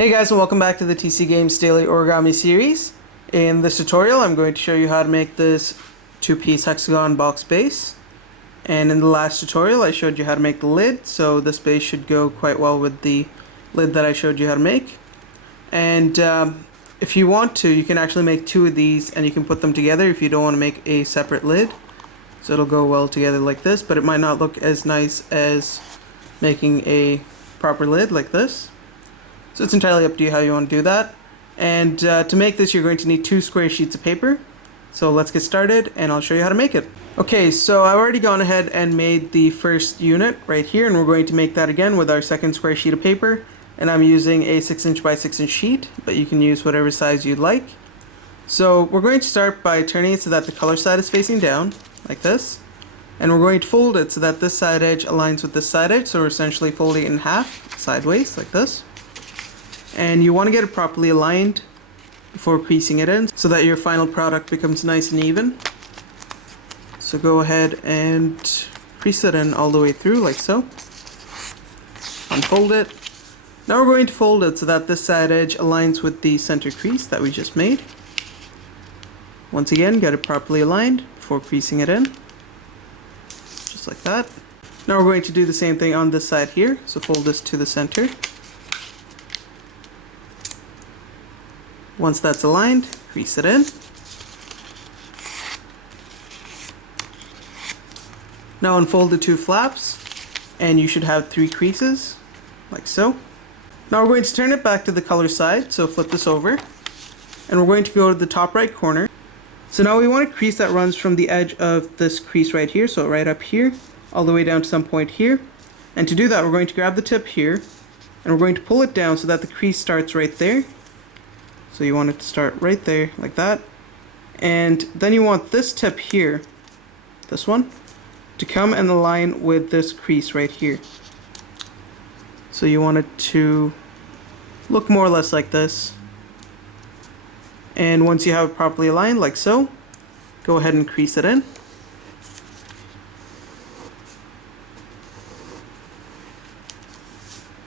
Hey guys, and welcome back to the TC Games Daily Origami series. In this tutorial I'm going to show you how to make this two-piece hexagon box base. And in the last tutorial I showed you how to make the lid, so this base should go quite well with the lid that I showed you how to make. And if you want to, you can actually make two of these and you can put them together if you don't want to make a separate lid. So it'll go well together like this, but it might not look as nice as making a proper lid like this. So it's entirely up to you how you want to do that. And to make this you're going to need two square sheets of paper. So let's get started and I'll show you how to make it. Okay, so I've already gone ahead and made the first unit right here, and we're going to make that again with our second square sheet of paper. And I'm using a 6" by 6" sheet, but you can use whatever size you'd like. So we're going to start by turning it so that the color side is facing down, like this. And we're going to fold it so that this side edge aligns with this side edge, so we're essentially folding it in half, sideways, like this. And you want to get it properly aligned before creasing it in so that your final product becomes nice and even. So go ahead and crease it in all the way through like so. Unfold it. Now we're going to fold it so that this side edge aligns with the center crease that we just made. Once again, get it properly aligned before creasing it in. Just like that. Now we're going to do the same thing on this side here. So fold this to the center. Once that's aligned, crease it in. Now unfold the two flaps, and you should have 3 creases, like so. Now we're going to turn it back to the color side, so flip this over. And we're going to go to the top right corner. So now we want a crease that runs from the edge of this crease right here, so right up here, all the way down to some point here. And to do that, we're going to grab the tip here, and we're going to pull it down so that the crease starts right there. So you want it to start right there, like that. And then you want this tip here, this one, to come and align with this crease right here. So you want it to look more or less like this. And once you have it properly aligned, like so, go ahead and crease it in.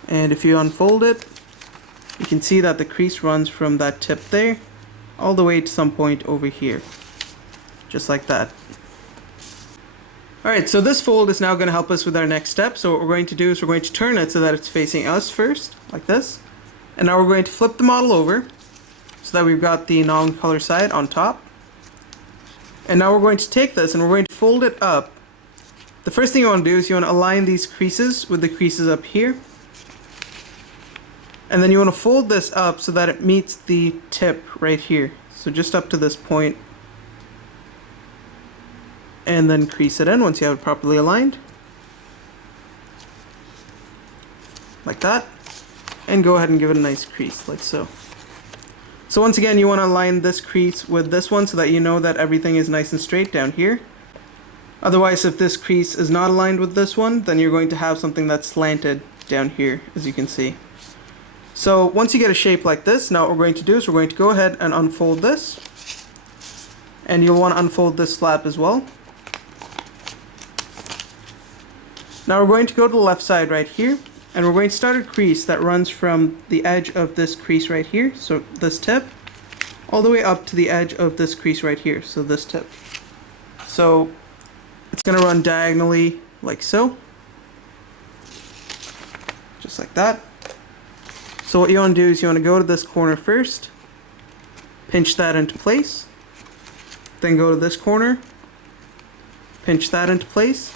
And if you unfold it, you can see that the crease runs from that tip there all the way to some point over here, just like that. Alright, so this fold is now going to help us with our next step. So what we're going to do is we're going to turn it so that it's facing us first, like this. And now we're going to flip the model over so that we've got the non-color side on top. And now we're going to take this and we're going to fold it up. The first thing you want to do is you want to align these creases with the creases up here. And then you want to fold this up so that it meets the tip right here. So just up to this point. And then crease it in once you have it properly aligned. Like that. And go ahead and give it a nice crease, like so. So once again, you want to align this crease with this one so that you know that everything is nice and straight down here. Otherwise, if this crease is not aligned with this one, then you're going to have something that's slanted down here, as you can see. So once you get a shape like this, now what we're going to do is we're going to go ahead and unfold this. And you'll want to unfold this flap as well. Now we're going to go to the left side right here, and we're going to start a crease that runs from the edge of this crease right here, so this tip, all the way up to the edge of this crease right here, so this tip. So it's going to run diagonally like so, just like that. So what you want to do is you want to go to this corner first, pinch that into place, then go to this corner, pinch that into place,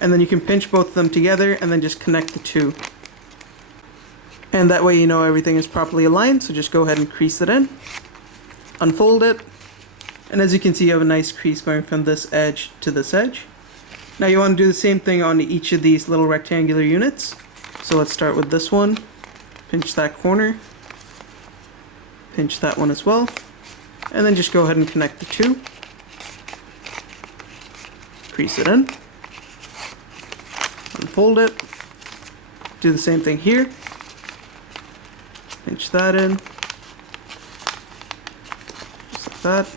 and then you can pinch both of them together and then just connect the two. And that way you know everything is properly aligned, so just go ahead and crease it in, unfold it, and as you can see you have a nice crease going from this edge to this edge. Now you want to do the same thing on each of these little rectangular units. So let's start with this one. Pinch that corner, pinch that one as well, and then just go ahead and connect the two. Crease it in, unfold it, do the same thing here, pinch that in, just like that,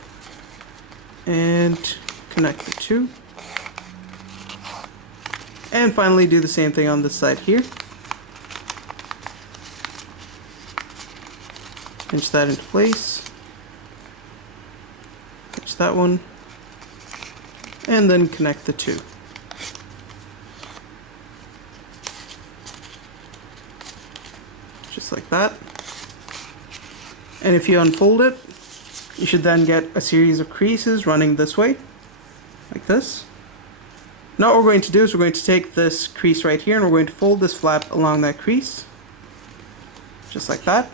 and connect the two. And finally do the same thing on this side here. pinch that into place, pinch that one, and then connect the two. Just like that. And if you unfold it, you should then get a series of creases running this way, like this. Now what we're going to do is we're going to take this crease right here and we're going to fold this flap along that crease, just like that.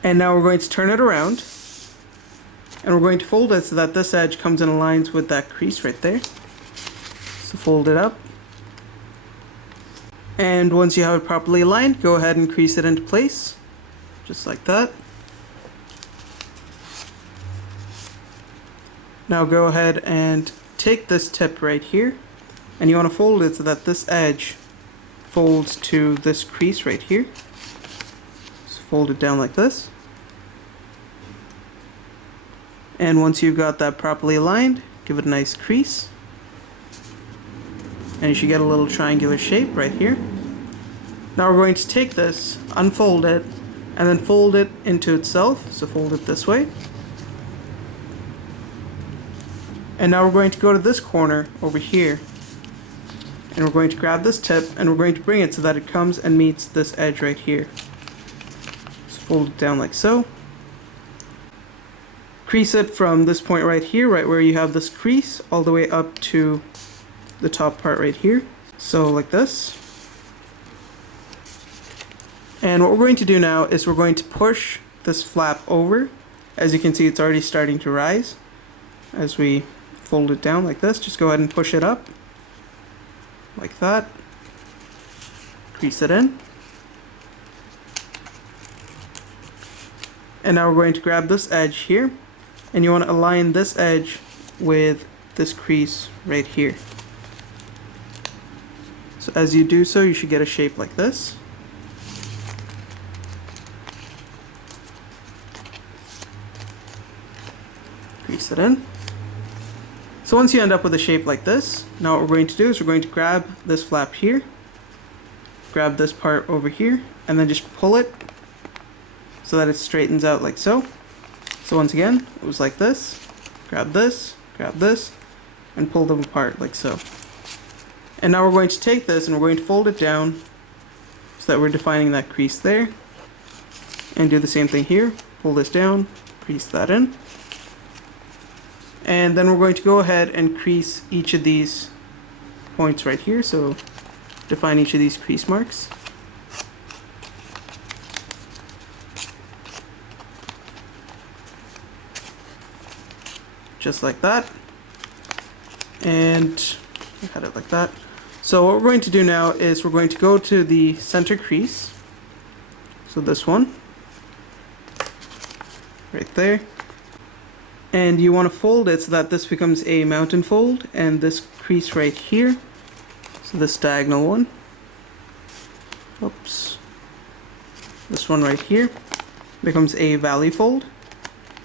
And now we're going to turn it around and we're going to fold it so that this edge comes and aligns with that crease right there. So fold it up. And once you have it properly aligned, go ahead and crease it into place, just like that. Now go ahead and take this tip right here and you want to fold it so that this edge folds to this crease right here. So fold it down like this. And once you've got that properly aligned, give it a nice crease. And you should get a little triangular shape right here. Now we're going to take this, unfold it, and then fold it into itself. So fold it this way. And now we're going to go to this corner over here. And we're going to grab this tip and we're going to bring it so that it comes and meets this edge right here. So fold it down like so. Crease it from this point right here, right where you have this crease, all the way up to the top part right here. So like this. And what we're going to do now is we're going to push this flap over. As you can see, it's already starting to rise as we fold it down like this. Just go ahead and push it up like that. Crease it in. And now we're going to grab this edge here and you want to align this edge with this crease right here. So as you do so, you should get a shape like this. Crease it in. So once you end up with a shape like this, now what we're going to do is we're going to grab this flap here, grab this part over here, and then just pull it so that it straightens out like so. So once again, it was like this, grab this, and pull them apart like so. And now we're going to take this and we're going to fold it down so that we're defining that crease there. And do the same thing here, pull this down, crease that in. And then we're going to go ahead and crease each of these points right here, so define each of these crease marks. Just like that. And I had it like that. So what we're going to do now is we're going to go to the center crease. So this one. Right there. And you want to fold it so that this becomes a mountain fold, and this crease right here, so this diagonal one, oops, this one right here becomes a valley fold.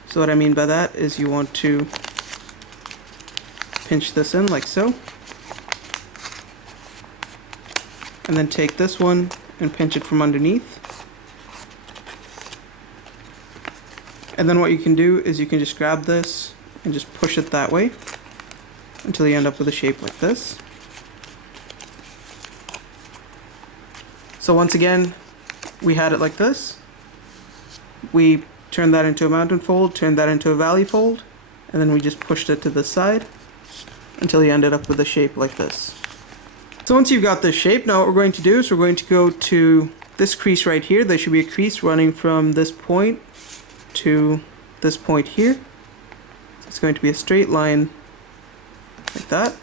So what I mean by that is you want to pinch this in like so, and then take this one and pinch it from underneath. And then what you can do is you can just grab this and just push it that way until you end up with a shape like this. So once again, we had it like this. We turned that into a mountain fold, turned that into a valley fold, and then we just pushed it to the side until you ended up with a shape like this. So once you've got this shape, now what we're going to do is we're going to go to this crease right here. There should be a crease running from this point to this point here. So it's going to be a straight line like that.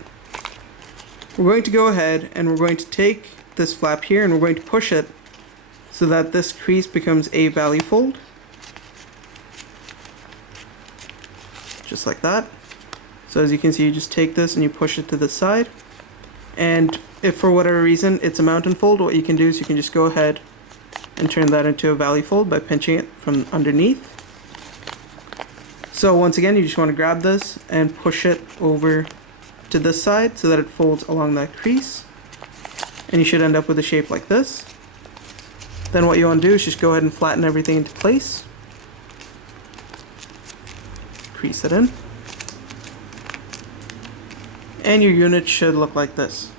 We're going to go ahead and we're going to take this flap here and we're going to push it so that this crease becomes a valley fold. Just like that. So as you can see, you just take this and you push it to the side. And if for whatever reason it's a mountain fold, what you can do is you can just go ahead and turn that into a valley fold by pinching it from underneath. So once again, you just want to grab this and push it over to this side so that it folds along that crease. And you should end up with a shape like this. Then what you want to do is just go ahead and flatten everything into place. crease it in. And your unit should look like this.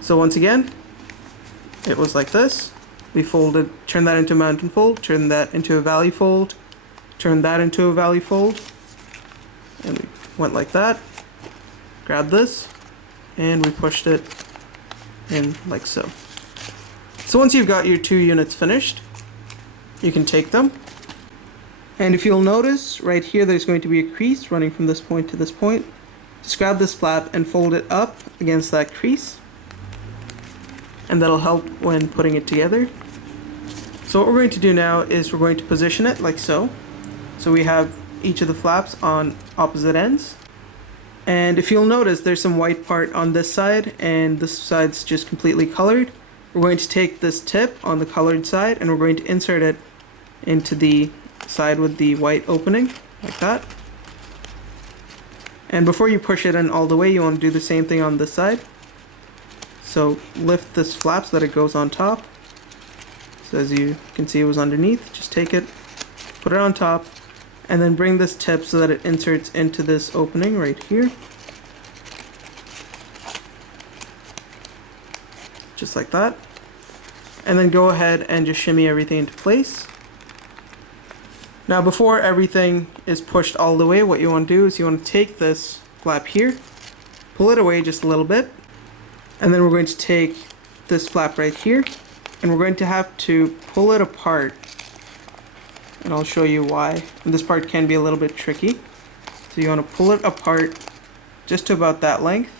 So once again, it was like this. We folded, turned that into a mountain fold, turned that into a valley fold, turned that into a valley fold, and we went like that. Grabbed this, and we pushed it in like so. So once you've got your two units finished, you can take them. And if you'll notice, right here there's going to be a crease running from this point to this point. Just grab this flap and fold it up against that crease, and that'll help when putting it together. So what we're going to do now is we're going to position it like so. So we have each of the flaps on opposite ends. And if you'll notice, there's some white part on this side, and this side's just completely colored. We're going to take this tip on the colored side, and we're going to insert it into the side with the white opening, like that. And before you push it in all the way, you want to do the same thing on this side. So lift this flap so that it goes on top. So as you can see, it was underneath. Just take it, put it on top, and then bring this tip so that it inserts into this opening right here. Just like that. And then go ahead and just shimmy everything into place. Now before everything is pushed all the way, what you want to do is you want to take this flap here, pull it away just a little bit, and then we're going to take this flap right here, and we're going to have to pull it apart, and I'll show you why. And this part can be a little bit tricky. So you want to pull it apart just to about that length,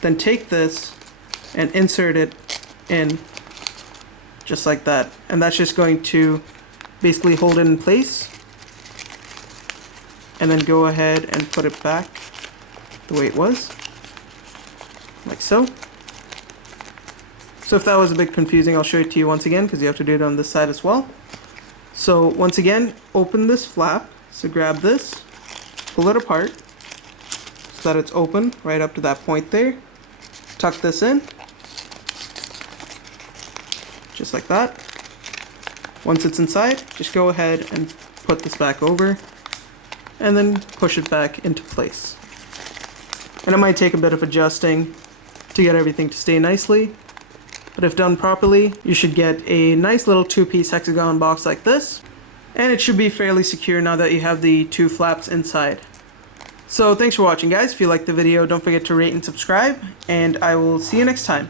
then take this and insert it in just like that, and that's just going to basically hold it in place, and then go ahead and put it back the way it was, like so. So if that was a bit confusing, I'll show it to you once again because you have to do it on this side as well. So once again, open this flap, so grab this, pull it apart so that it's open right up to that point there, tuck this in, just like that. Once it's inside, just go ahead and put this back over, and then push it back into place. And it might take a bit of adjusting to get everything to stay nicely, but if done properly, you should get a nice little two-piece hexagon box like this, and it should be fairly secure now that you have the two flaps inside. So thanks for watching, guys. If you liked the video, don't forget to rate and subscribe, and I will see you next time.